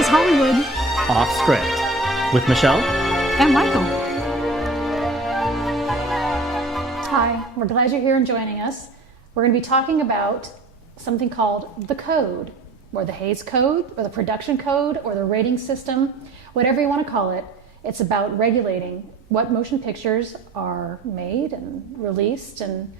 is Hollywood. Off Script with Michelle And Michael. Hi, we're glad you're here and joining us. We're going to be talking about something called the code, or the Hays Code, or the production code, or the rating system, whatever you want to call it. It's about regulating what motion pictures are made and released, and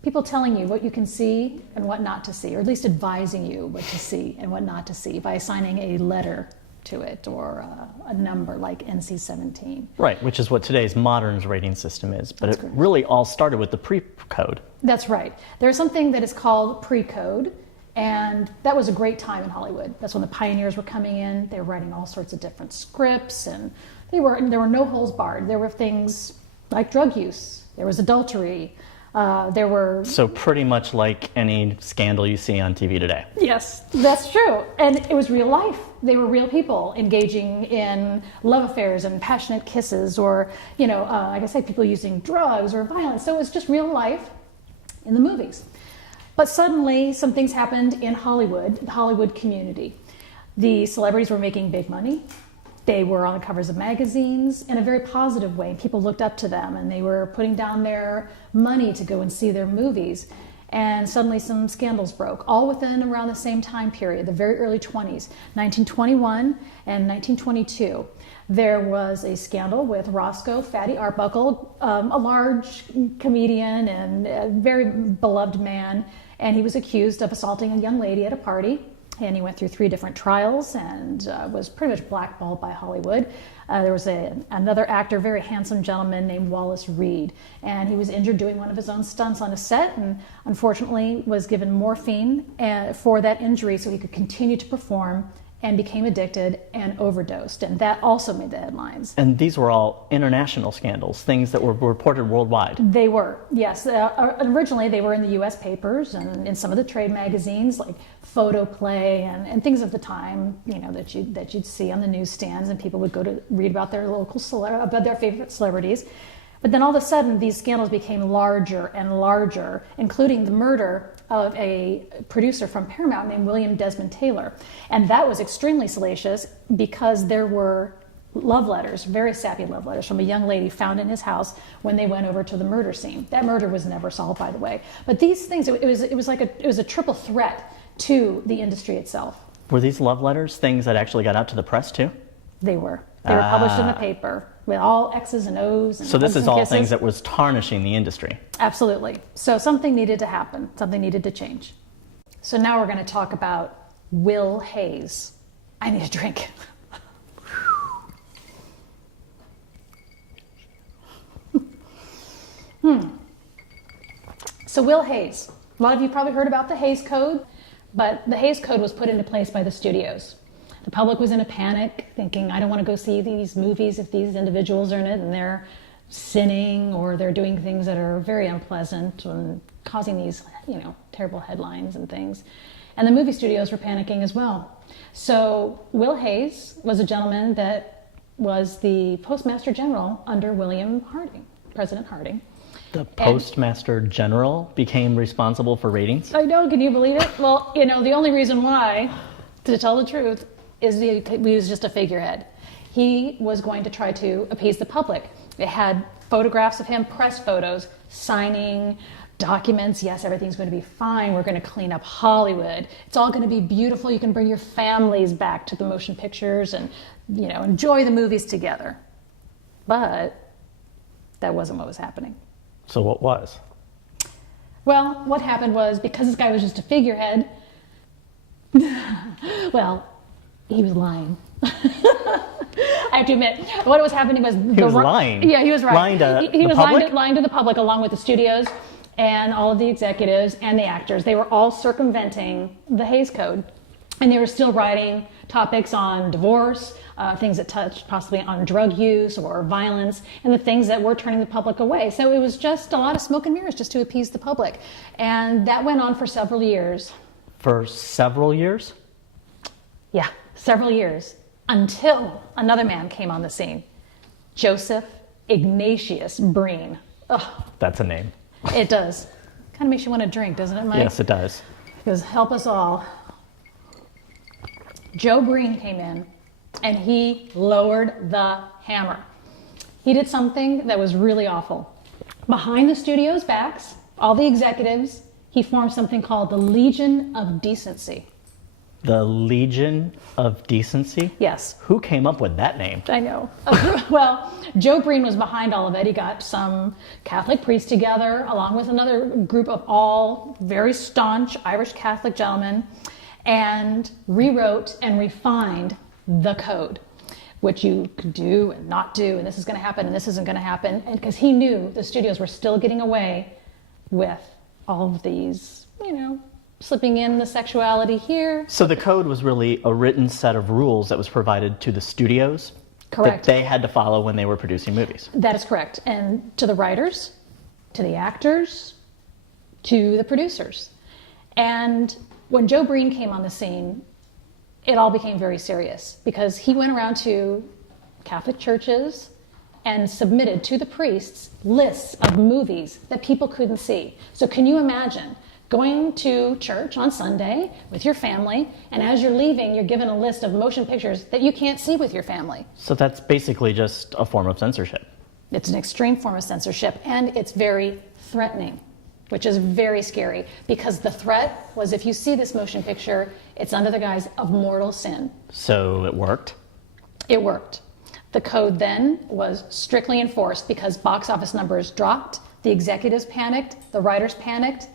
people telling you what you can see and what not to see, or at least advising you what to see and what not to see by assigning a letter to it or a number like NC-17. Right, which is what today's modern rating system is. But it really all started with the pre-code. That's right. There's something that is called pre-code, and that was a great time in Hollywood. That's when the pioneers were coming in. They were writing all sorts of different scripts, and there were no holes barred. There were things like drug use. There was adultery. So pretty much like any scandal you see on TV today. Yes, that's true. And it was real life. They were real people engaging in love affairs and passionate kisses, or, like I said, people using drugs or violence. So it was just real life in the movies. But suddenly some things happened in Hollywood, the Hollywood community. The celebrities were making big money. They were on the covers of magazines in a very positive way. People looked up to them, and they were putting down their money to go and see their movies. And suddenly some scandals broke, all within around the same time period, the very early 20s, 1921 and 1922. There was a scandal with Roscoe Fatty Arbuckle, a large comedian and a very beloved man, and he was accused of assaulting a young lady at a party. And he went through 3 different trials and was pretty much blackballed by Hollywood. There was another actor, very handsome gentleman named Wallace Reed, and he was injured doing one of his own stunts on a set, and unfortunately was given morphine for that injury so he could continue to perform, and became addicted and overdosed, and that also made the headlines. And these were all international scandals, things that were reported worldwide. They were, yes. Originally they were in the U.S. papers and in some of the trade magazines like Photoplay and things of the time, that you'd see on the newsstands, and people would go to read about their about their favorite celebrities. But then all of a sudden, these scandals became larger and larger, including the murder of a producer from Paramount named William Desmond Taylor. And that was extremely salacious because there were love letters, very sappy love letters from a young lady found in his house when they went over to the murder scene. That murder was never solved, by the way. But these things, it was a triple threat to the industry itself. Were these love letters things that actually got out to the press too? They were. They were published in the paper with all X's and O's. And so this is all kisses. things that was tarnishing the industry. Absolutely. So something needed to happen. Something needed to change. So now we're going to talk about Will Hays. I need a drink. So Will Hays. A lot of you probably heard about the Hays Code, but the Hays Code was put into place by the studios. The public was in a panic, thinking, I don't want to go see these movies if these individuals are in it and they're sinning or they're doing things that are very unpleasant and causing these, terrible headlines and things. And the movie studios were panicking as well. So Will Hays was a gentleman that was the Postmaster General under President Harding. The Postmaster General became responsible for ratings? I know, can you believe it? Well, the only reason why, to tell the truth, is he was just a figurehead. He was going to try to appease the public. They had photographs of him, press photos, signing documents. Yes, everything's going to be fine. We're going to clean up Hollywood. It's all going to be beautiful. You can bring your families back to the motion pictures and, enjoy the movies together. But that wasn't what was happening. So what was? Well, what happened was, because this guy was just a figurehead, he was lying. I have to admit, what was happening was... He was lying? Yeah, he was lying. He was public? lying to the public, along with the studios and all of the executives and the actors. They were all circumventing the Hays Code. And they were still writing topics on divorce, things that touched possibly on drug use or violence, and the things that were turning the public away. So it was just a lot of smoke and mirrors just to appease the public. And that went on for several years. For several years? Yeah, several years, until another man came on the scene, Joseph Ignatius Breen. Ugh. That's a name. It does. Kind of makes you want to drink, doesn't it, Mike? Yes, it does. Because help us all. Joe Breen came in and he lowered the hammer. He did something that was really awful. Behind the studio's backs, all the executives, he formed something called the Legion of Decency. The Legion of Decency? Yes. Who came up with that name? I know. Well, Joe Breen was behind all of it. He got some Catholic priests together, along with another group of all very staunch Irish Catholic gentlemen, and rewrote and refined the code, which you could do and not do, and this is going to happen and this isn't going to happen, and because he knew the studios were still getting away with all of these, slipping in the sexuality here. So the code was really a written set of rules that was provided to the studios. Correct. That they had to follow when they were producing movies. That is correct. And to the writers, to the actors, to the producers. And when Joe Breen came on the scene, it all became very serious because he went around to Catholic churches and submitted to the priests lists of movies that people couldn't see. So can you imagine going to church on Sunday with your family, and as you're leaving, you're given a list of motion pictures that you can't see with your family? So that's basically just a form of censorship. It's an extreme form of censorship, and it's very threatening, which is very scary, because the threat was, if you see this motion picture, it's under the guise of mortal sin. So it worked? It worked. The code then was strictly enforced because box office numbers dropped, the executives panicked, the writers panicked,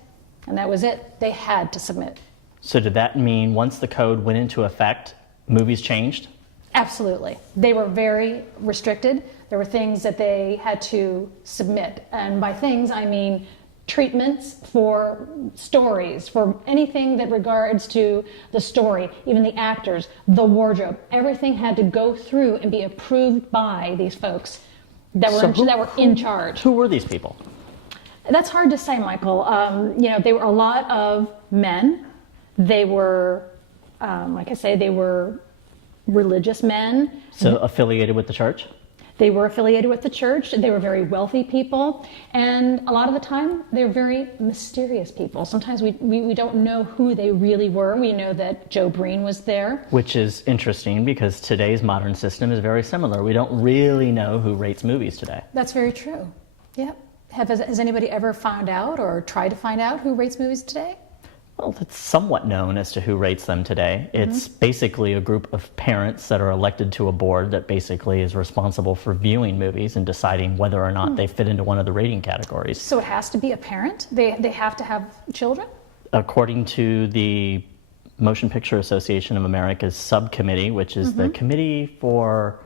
and that was it. They had to submit. So did that mean once the code went into effect, movies changed? Absolutely. They were very restricted. There were things that they had to submit. And by things, I mean treatments for stories, for anything that regards to the story, even the actors, the wardrobe. Everything had to go through and be approved by these folks that were in charge. Who were these people? That's hard to say, Michael. They were a lot of men. They were, like I say, they were religious men. So affiliated with the church? They were affiliated with the church. They were very wealthy people. And a lot of the time, they were very mysterious people. Sometimes we don't know who they really were. We know that Joe Breen was there. Which is interesting because today's modern system is very similar. We don't really know who rates movies today. That's very true. Yep. Has anybody ever found out or tried to find out who rates movies today? Well, it's somewhat known as to who rates them today. It's basically a group of parents that are elected to a board that basically is responsible for viewing movies and deciding whether or not they fit into one of the rating categories. So it has to be a parent? They have to have children? According to the Motion Picture Association of America's subcommittee, which is the committee for,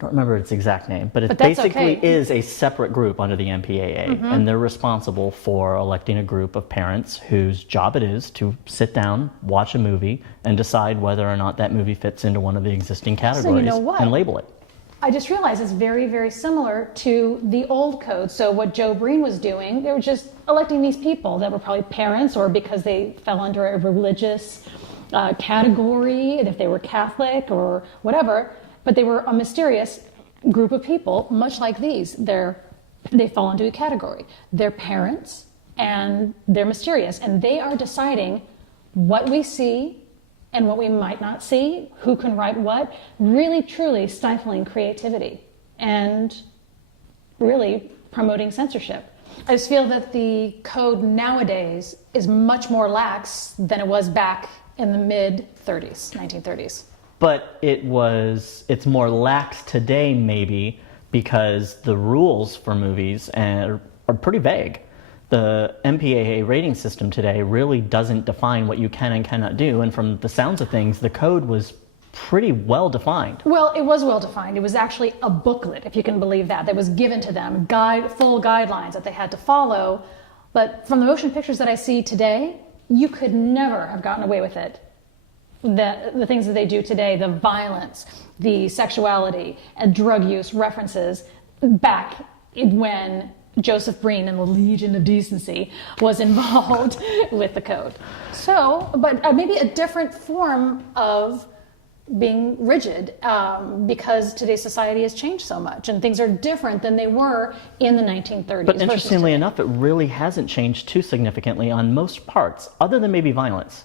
I don't remember its exact name, but it basically is a separate group under the MPAA, and they're responsible for electing a group of parents whose job it is to sit down, watch a movie, and decide whether or not that movie fits into one of the existing categories and label it. I just realized it's very, very similar to the old code. So what Joe Breen was doing, they were just electing these people that were probably parents or because they fell under a religious category, if they were Catholic or whatever. But they were a mysterious group of people, much like these. They fall into a category. They're parents, and they're mysterious. And they are deciding what we see and what we might not see, who can write what, really, truly stifling creativity and really promoting censorship. I just feel that the code nowadays is much more lax than it was back in the mid-30s, 1930s. But it's more lax today, maybe, because the rules for movies are pretty vague. The MPAA rating system today really doesn't define what you can and cannot do, and from the sounds of things, the code was pretty well defined. Well, it was well defined. It was actually a booklet, if you can believe that was given to them, full guidelines that they had to follow. But from the motion pictures that I see today, you could never have gotten away with it. The things that they do today, the violence, the sexuality, and drug use references back when Joseph Breen and the Legion of Decency was involved with the code. So, but maybe a different form of being rigid because today's society has changed so much and things are different than they were in the 1930s. But interestingly enough, it really hasn't changed too significantly on most parts, other than maybe violence.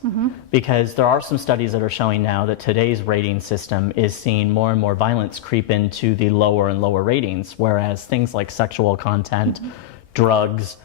Because there are some studies that are showing now that today's rating system is seeing more and more violence creep into the lower and lower ratings, whereas things like sexual content, drugs,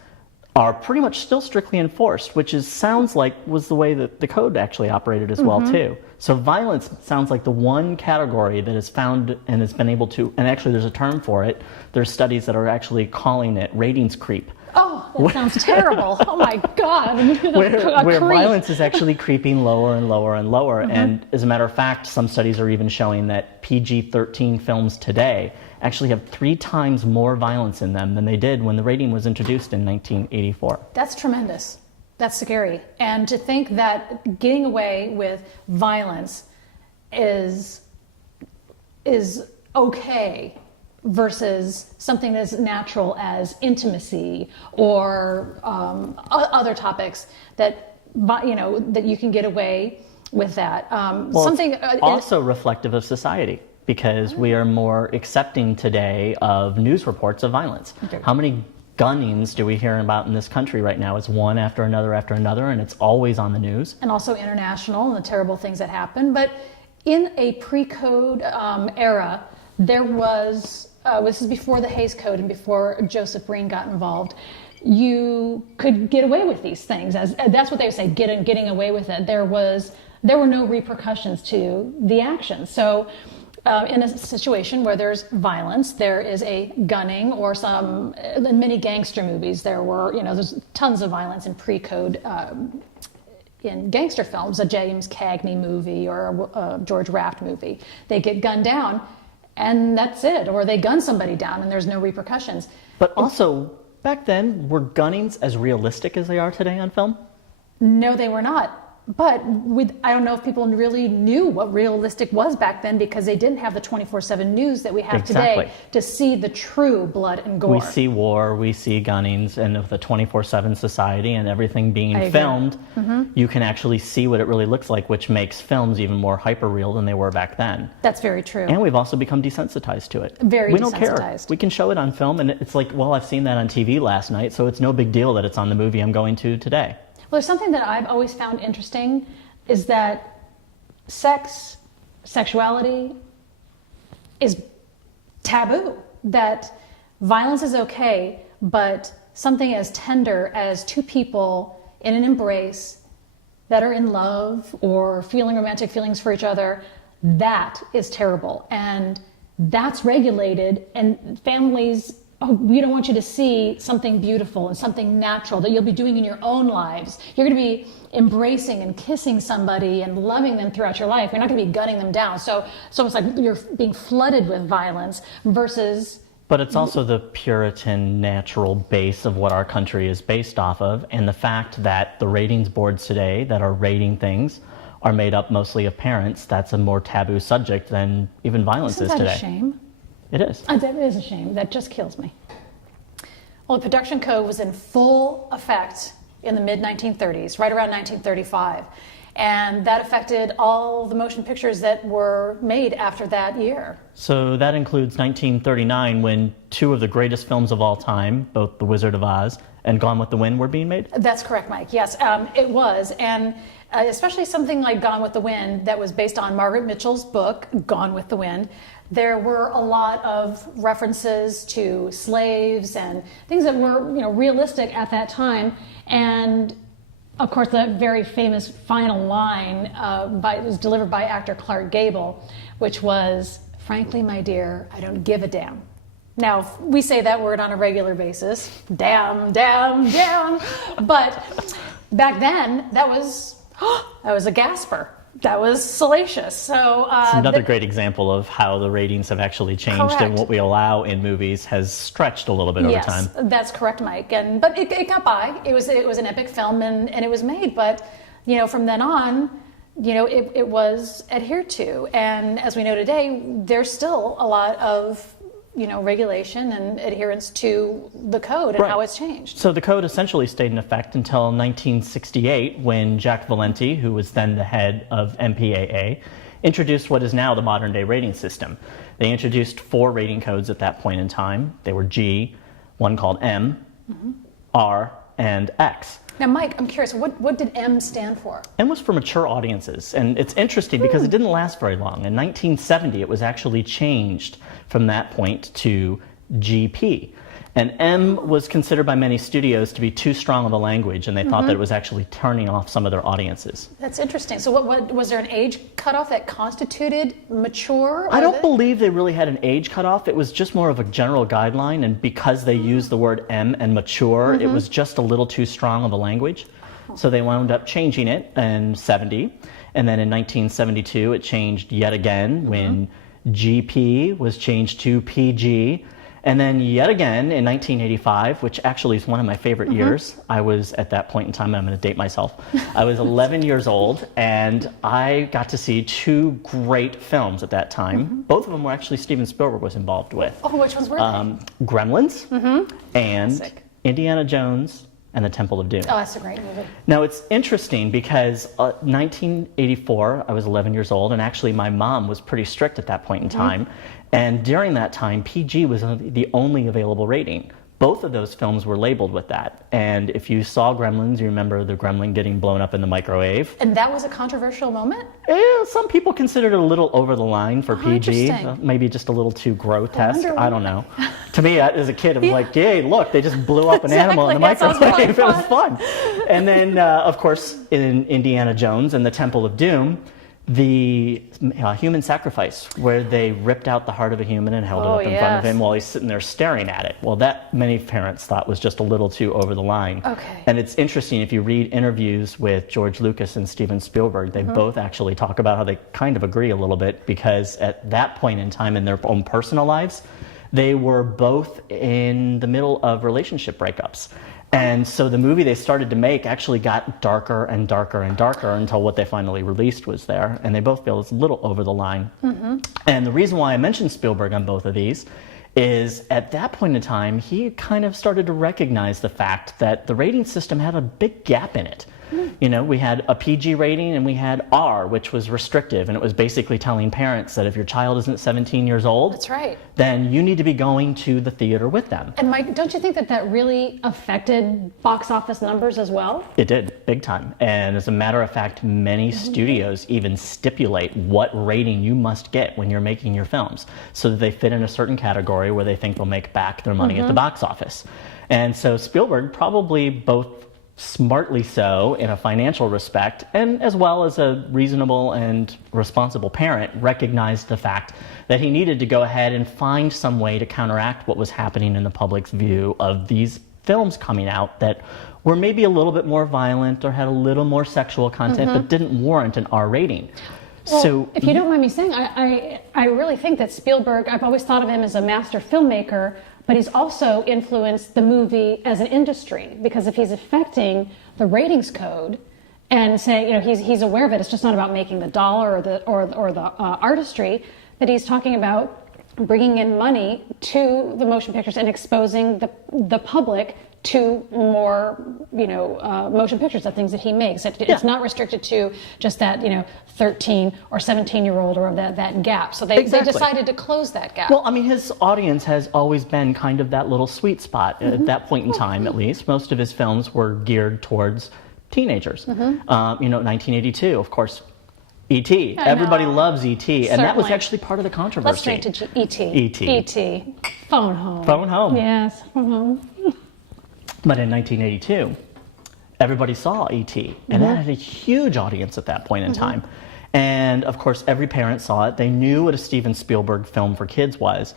are pretty much still strictly enforced, which sounds like was the way that the code actually operated as well too. So violence sounds like the one category that is found and has been able to, and actually there's a term for it, there's studies that are actually calling it ratings creep. Oh, that sounds terrible. Oh my God. Where violence is actually creeping lower and lower and lower. And as a matter of fact, some studies are even showing that PG-13 films today actually have 3 times more violence in them than they did when the rating was introduced in 1984. That's tremendous. That's scary. And to think that getting away with violence is okay versus something as natural as intimacy or other topics that that you can get away with that. Well, something also reflective of society, because we are more accepting today of news reports of violence. Okay. How many gunnings do we hear about in this country right now? It's one after another, and it's always on the news. And also international and the terrible things that happen. But in a pre-code era, there was, this is before the Hays Code and before Joseph Breen got involved, you could get away with these things. That's what they would say, getting away with it. There were no repercussions to the action. So in a situation where there's violence, there is a gunning or in many gangster movies, there's tons of violence in pre-code in gangster films, a James Cagney movie or a George Raft movie. They get gunned down and that's it, or they gun somebody down and there's no repercussions. But also, back then, were gunnings as realistic as they are today on film? No, they were not. But I don't know if people really knew what realistic was back then, because they didn't have the 24/7 news that we have today to see the true blood and gore. We see war, we see gunnings, and of the 24/7 society and everything being filmed, you can actually see what it really looks like, which makes films even more hyper-real than they were back then. That's very true. And we've also become desensitized to it. Very we desensitized. don't care. We can show it on film, and it's like, well, I've seen that on TV last night, so it's no big deal that it's on the movie I'm going to today. Well, there's something that I've always found interesting is that sexuality is taboo, that violence is okay, but something as tender as two people in an embrace that are in love or feeling romantic feelings for each other, that is terrible. And that's regulated, and families, we don't want you to see something beautiful and something natural that you'll be doing in your own lives. You're going to be embracing and kissing somebody and loving them throughout your life. You're not going to be gunning them down. So it's almost like you're being flooded with violence versus... But it's also the Puritan natural base of what our country is based off of, and the fact that the ratings boards today that are rating things are made up mostly of parents. That's a more taboo subject than even violence is today. Isn't that a shame? It is. That is a shame. That just kills me. Well, the production code was in full effect in the mid-1930s, right around 1935. And that affected all the motion pictures that were made after that year. So that includes 1939, when two of the greatest films of all time, both The Wizard of Oz and Gone with the Wind, were being made? That's correct, Mike. Yes, it was. And especially something like Gone with the Wind that was based on Margaret Mitchell's book, Gone with the Wind. There were a lot of references to slaves and things that were, realistic at that time. And of course, the very famous final line was delivered by actor Clark Gable, which was, "Frankly, my dear, I don't give a damn." Now, we say that word on a regular basis, damn, damn, damn. But back then, that was a gasper. That was salacious. So it's another great example of how the ratings have actually changed. Correct. And what we allow in movies has stretched a little bit over time. Yes, that's correct, Mike. But it got by. It was an epic film, and it was made. But from then on, it was adhered to. And as we know today, there's still a lot of regulation and adherence to the code and how it's changed. So the code essentially stayed in effect until 1968, when Jack Valenti, who was then the head of MPAA, introduced what is now the modern day rating system. They introduced 4 rating codes at that point in time. They were G, one called M, R, and X. Now, Mike, I'm curious, what did M stand for? M was for mature audiences, and it's interesting because it didn't last very long. In 1970, it was actually changed from that point to GP. And M was considered by many studios to be too strong of a language, and they thought that it was actually turning off some of their audiences. That's interesting. So what was there an age cutoff that constituted mature? I don't believe they really had an age cutoff. It was just more of a general guideline, and because they used the word M and mature, it was just a little too strong of a language. So they wound up changing it in 70, and then in 1972 it changed yet again when GP was changed to PG. And then yet again in 1985, which actually is one of my favorite years. I was at that point in time, I'm going to date myself, I was 11 years old, and I got to see 2 great films at that time. Both of them were actually Steven Spielberg was involved with. Oh, which ones were they? Gremlins and Classic. Indiana Jones and the Temple of Doom. Oh, that's a great movie. Now, it's interesting because 1984, I was 11 years old, and actually my mom was pretty strict at that point in time. And during that time, PG was the only available rating. Both of those films were labeled with that. And if you saw Gremlins, you remember the gremlin getting blown up in the microwave. And that was a controversial moment? Some people considered it a little over the line for PG. Maybe just a little too grotesque. I don't know. To me, as a kid, it was like, yay, look, they just blew up an animal in the microwave. It was fun. And then, of course, in Indiana Jones and the Temple of Doom, the human sacrifice, where they ripped out the heart of a human and held it up in front of him while he's sitting there staring at it. Well, that many parents thought was just a little too over the line. Okay. And it's interesting, if you read interviews with George Lucas and Steven Spielberg, they both actually talk about how they kind of agree a little bit, because at that point in time in their own personal lives, they were both in the middle of relationship breakups. And so the movie they started to make actually got darker and darker and darker until what they finally released was there. And they both feel it's a little over the line. And the reason why I mentioned Spielberg on both of these is at that point in time, he kind of started to recognize the fact that the rating system had a big gap in it. You know, we had a PG rating and we had R, which was restrictive, and it was basically telling parents that if your child isn't 17 years old, That's right. then you need to be going to the theater with them. And Mike, don't you think that that really affected box office numbers as well? It did, big time. And as a matter of fact, many studios even stipulate what rating you must get when you're making your films, so that they fit in a certain category where they think they'll make back their money at the box office. And so Spielberg, probably both smartly so in a financial respect, and as well as a reasonable and responsible parent, recognized the fact that he needed to go ahead and find some way to counteract what was happening in the public's view of these films coming out that were maybe a little bit more violent or had a little more sexual content but didn't warrant an R rating. Well, so if you don't mind me saying, I really think that Spielberg, I've always thought of him as a master filmmaker, but he's also influenced the movie as an industry, because if he's affecting the ratings code and saying, you know, he's aware of it, it's just not about making the dollar or the artistry, that he's talking about bringing in money to the motion pictures and exposing the public to more, motion pictures, the things that he makes. It's not restricted to just that, 13 or 17-year-old or that gap. So they decided to close that gap. Well, I mean, his audience has always been kind of that little sweet spot at that point in time, at least. Most of his films were geared towards teenagers. 1982, of course, E.T. Everybody loves E.T. And that was actually part of the controversy. Let's straight to E.T. E.T. Phone home. Phone home. Yes, phone home. But in 1982, everybody saw E.T. And that had a huge audience at that point in time. And of course, every parent saw it. They knew what a Steven Spielberg film for kids was.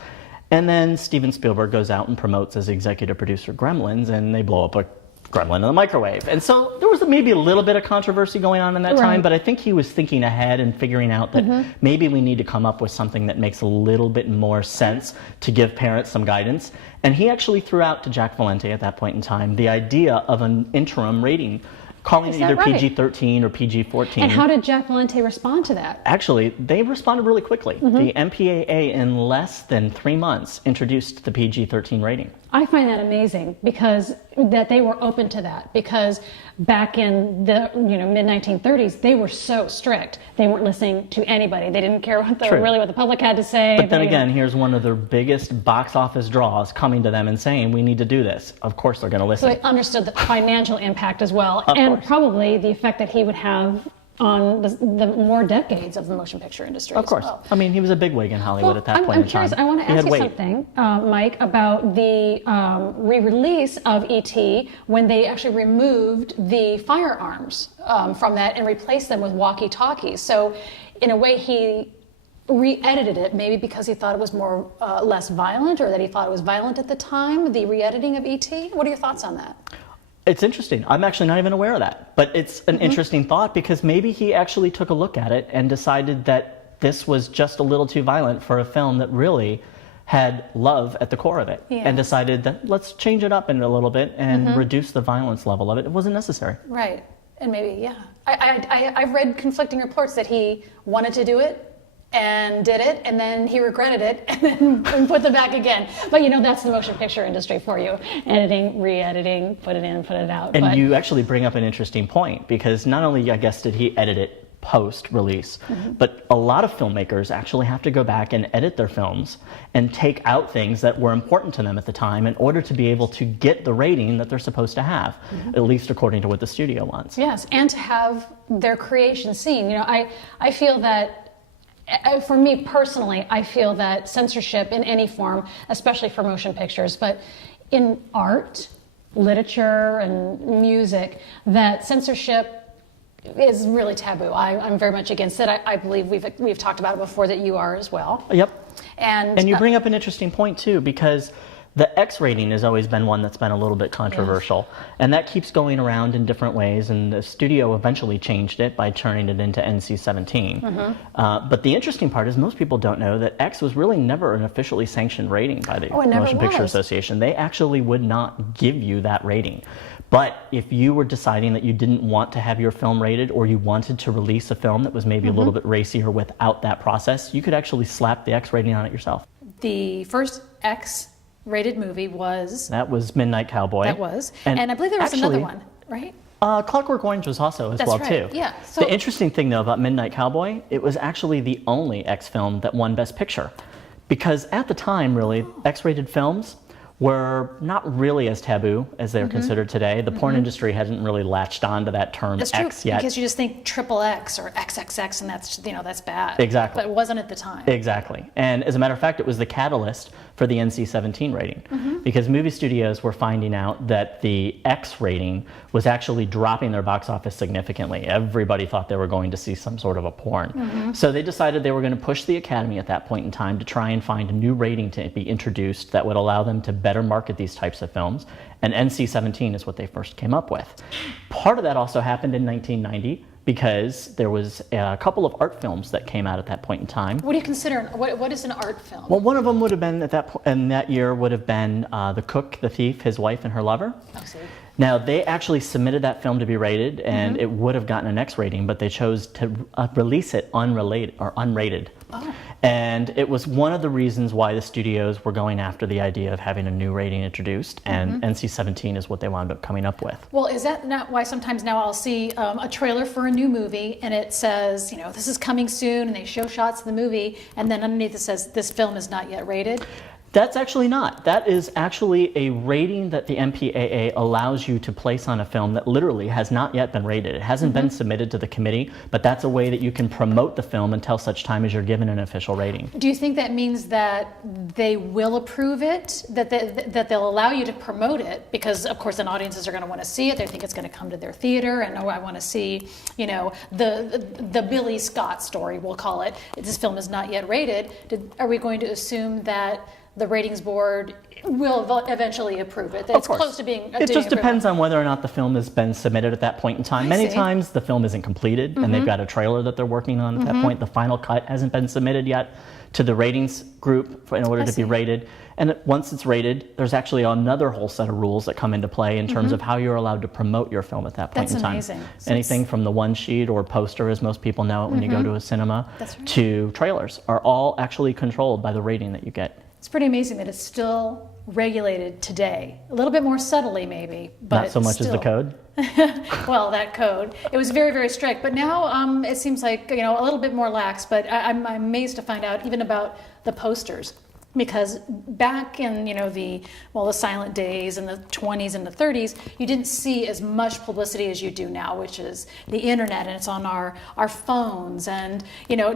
And then Steven Spielberg goes out and promotes as executive producer Gremlins, and they blow up a gremlin in the microwave. And so there was maybe a little bit of controversy going on in that time, but I think he was thinking ahead and figuring out that maybe we need to come up with something that makes a little bit more sense to give parents some guidance. And he actually threw out to Jack Valenti at that point in time the idea of an interim rating calling it either PG-13 or PG-14. And how did Jack Valente respond to that? Actually, they responded really quickly. The MPAA, in less than 3 months, introduced the PG-13 rating. I find that amazing because that they were open to that, because back in the mid-1930s they were so strict. They weren't listening to anybody. They didn't care what the public had to say. But then again, here's one of their biggest box office draws coming to them and saying, we need to do this. Of course they're going to listen. So they understood the financial impact as well, and probably the effect that he would have on the more decades of the motion picture industry. Of course. I mean, he was a bigwig in Hollywood at that point in time. I'm curious. I want to ask you something, Mike, about the re-release of E.T. when they actually removed the firearms from that and replaced them with walkie-talkies. So, in a way, he re-edited it, maybe because he thought it was less violent, or that he thought it was violent at the time, the re-editing of E.T. What are your thoughts on that? It's interesting. I'm actually not even aware of that. But it's an interesting thought, because maybe he actually took a look at it and decided that this was just a little too violent for a film that really had love at the core of it. And decided that let's change it up a little bit and reduce the violence level of it. It wasn't necessary. Right. And maybe, I've read conflicting reports that he wanted to do it and did it, and then he regretted it, and then put them back again. But that's the motion picture industry for you. Editing, re-editing, put it in, put it out. And you actually bring up an interesting point, because not only, I guess, did he edit it post-release, but a lot of filmmakers actually have to go back and edit their films and take out things that were important to them at the time in order to be able to get the rating that they're supposed to have, at least according to what the studio wants. Yes, and to have their creation seen. I feel that, for me personally, I feel that censorship in any form, especially for motion pictures, but in art, literature, and music, that censorship is really taboo. I'm very much against it. I believe we've talked about it before, that you are as well. Yep. And you bring up an interesting point too, because the X rating has always been one that's been a little bit controversial, and that keeps going around in different ways, and the studio eventually changed it by turning it into NC-17. But the interesting part is most people don't know that X was really never an officially sanctioned rating by the Motion Picture Association. They actually would not give you that rating. But if you were deciding that you didn't want to have your film rated, or you wanted to release a film that was maybe a little bit racier without that process, you could actually slap the X rating on it yourself. The first X-rated movie was... That was Midnight Cowboy. That was. And I believe there was another one, right? Clockwork Orange was also That's well, right. too. Yeah. So, the interesting thing, though, about Midnight Cowboy, it was actually the only X film that won Best Picture. Because at the time, really, X-rated films were not really as taboo as they're considered today. The porn industry hasn't really latched on to that term X yet. Because you just think XXX or XXX, and that's bad. Exactly. But it wasn't at the time. Exactly. And as a matter of fact, it was the catalyst for the NC-17 rating. Because movie studios were finding out that the X rating was actually dropping their box office significantly. Everybody thought they were going to see some sort of a porn. So they decided they were going to push the Academy at that point in time to try and find a new rating to be introduced that would allow them to better market these types of films, and NC-17 is what they first came up with. Part of that also happened in 1990 because there was a couple of art films that came out at that point in time. What do you consider, what is an art film? Well, one of them would have been at that point, in that year would have been The Cook, the Thief, His Wife, and Her Lover. Oh, see. Now, they actually submitted that film to be rated, and it would have gotten an X rating, but they chose to release it unrated. Oh. And it was one of the reasons why the studios were going after the idea of having a new rating introduced, and NC-17 is what they wound up coming up with. Well, is that not why sometimes now I'll see a trailer for a new movie, and it says, this is coming soon, and they show shots of the movie, and then underneath it says, this film is not yet rated? That's actually not. That is actually a rating that the MPAA allows you to place on a film that literally has not yet been rated. It hasn't been submitted to the committee, but that's a way that you can promote the film until such time as you're given an official rating. Do you think that means that they will approve it, that they'll allow you to promote it? Because, of course, then audiences are going to want to see it. They think it's going to come to their theater, and I want to see, the Billy Scott story, we'll call it. This film is not yet rated. Are we going to assume that the ratings board will eventually approve it? It's close to being It just depends on whether or not the film has been submitted at that point in time. Many times the film isn't completed, and they've got a trailer that they're working on at that point. The final cut hasn't been submitted yet to the ratings group in order to be rated. And once it's rated, there's actually another whole set of rules that come into play in terms of how you're allowed to promote your film at that point in time. That's amazing. Anything from the one sheet or poster, as most people know it when you go to a cinema, to trailers are all actually controlled by the rating that you get. It's pretty amazing that it's still regulated today. A little bit more subtly, maybe, but not so much as the code. Well, that code. It was very, very strict, but now it seems like, a little bit more lax. But I'm amazed to find out even about the posters. Because back in, the silent days in the 20s and the 30s, you didn't see as much publicity as you do now, which is the internet, and it's on our phones and,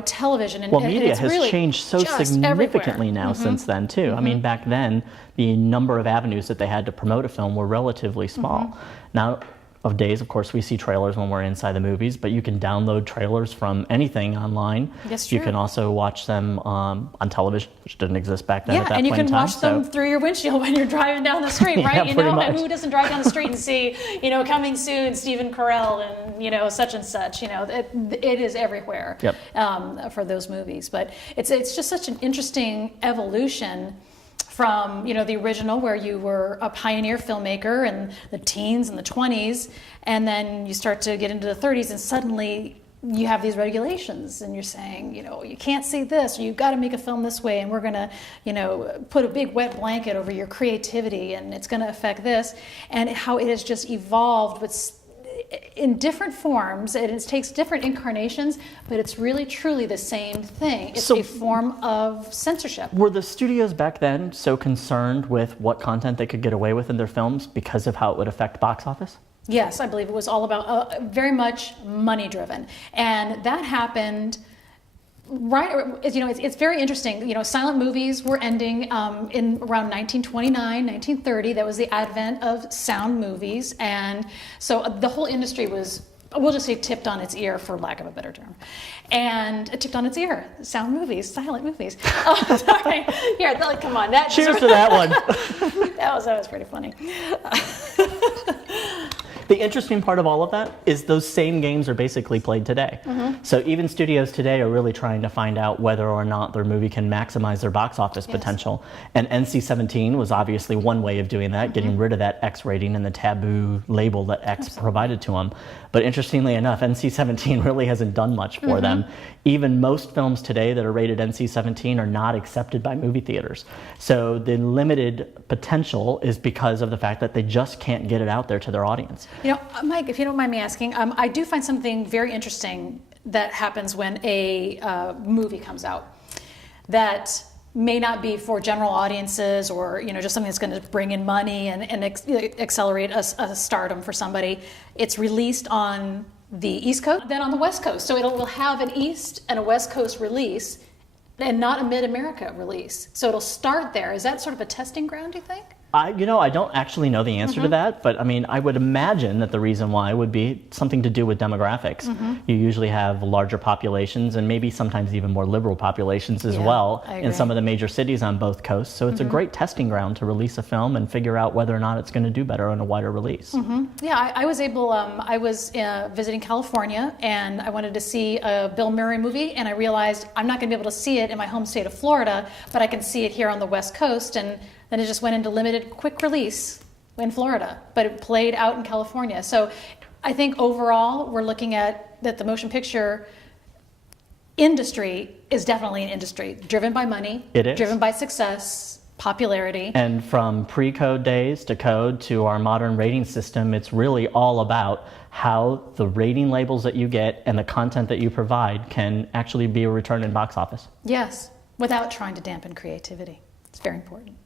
television. And, media and has really changed so significantly now since then, too. I mean, back then, the number of avenues that they had to promote a film were relatively small. Now, of days, of course, we see trailers when we're inside the movies, but you can download trailers from anything online. That's you true. can also watch them on television, which didn't exist back then at that and you point in can time. watch them through your windshield when you're driving down the street, right? Yeah, pretty much. And who doesn't drive down the street and see, coming soon, Stephen Carell and, such and such, it is everywhere for those movies. But it's just such an interesting evolution from the original, where you were a pioneer filmmaker in the teens and the 20s, and then you start to get into the 30s, and suddenly you have these regulations, and you're saying, you can't see this, or you've got to make a film this way, and we're going to, put a big wet blanket over your creativity, and it's going to affect this, and how it has just evolved with in different forms, and it takes different incarnations, but it's really truly the same thing. It's a form of censorship. Were the studios back then so concerned with what content they could get away with in their films because of how it would affect box office? Yes, I believe it was all about very much money driven, and that happened. Right, it's very interesting. Silent movies were ending in around 1929, 1930. That was the advent of sound movies, and so the whole industry was, we'll just say, tipped on its ear, for lack of a better term. And it tipped on its ear. Sound movies, silent movies. Oh, sorry. Here, come on. Cheers to that one. that was pretty funny. The interesting part of all of that is those same games are basically played today. So even studios today are really trying to find out whether or not their movie can maximize their box office potential. And NC-17 was obviously one way of doing that, getting rid of that X rating and the taboo label that X provided to them. But interestingly enough, NC-17 really hasn't done much for them. Even most films today that are rated NC-17 are not accepted by movie theaters. So the limited potential is because of the fact that they just can't get it out there to their audience. Mike, if you don't mind me asking, I do find something very interesting that happens when a movie comes out that may not be for general audiences, or just something that's going to bring in money and accelerate a stardom for somebody. It's released on the East Coast, then on the West Coast. So it will have an East and a West Coast release, and not a Mid-America release. So it'll start there. Is that sort of a testing ground, do you think? I don't actually know the answer to that, but I mean, I would imagine that the reason why would be something to do with demographics. You usually have larger populations, and maybe sometimes even more liberal populations as well in some of the major cities on both coasts. So it's a great testing ground to release a film and figure out whether or not it's going to do better on a wider release. Yeah, I was able, I was visiting California, and I wanted to see a Bill Murray movie, and I realized I'm not going to be able to see it in my home state of Florida, but I can see it here on the West Coast, and then it just went into limited quick release in Florida, but it played out in California. So I think overall we're looking at that the motion picture industry is definitely an industry driven by money, it is. Driven by success, popularity. And from pre-code days to code to our modern rating system, it's really all about how the rating labels that you get and the content that you provide can actually be a return in box office. Yes, without trying to dampen creativity. It's very important.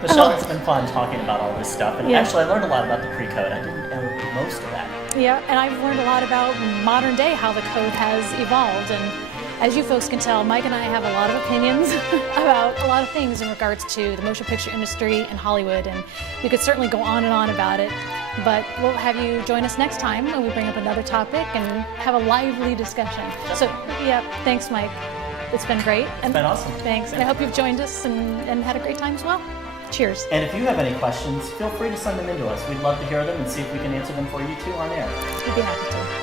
Michelle, it's been fun talking about all this stuff, and actually I learned a lot about the pre-code. I didn't know most of that. Yeah, and I've learned a lot about modern day, how the code has evolved, and as you folks can tell, Mike and I have a lot of opinions about a lot of things in regards to the motion picture industry and Hollywood, and we could certainly go on and on about it, but we'll have you join us next time when we bring up another topic and have a lively discussion. So, yeah, thanks, Mike. It's been great. It's been awesome. Thanks, and I hope you've joined us and had a great time as well. Cheers. And if you have any questions, feel free to send them in to us. We'd love to hear them and see if we can answer them for you too on air. We'd be happy to.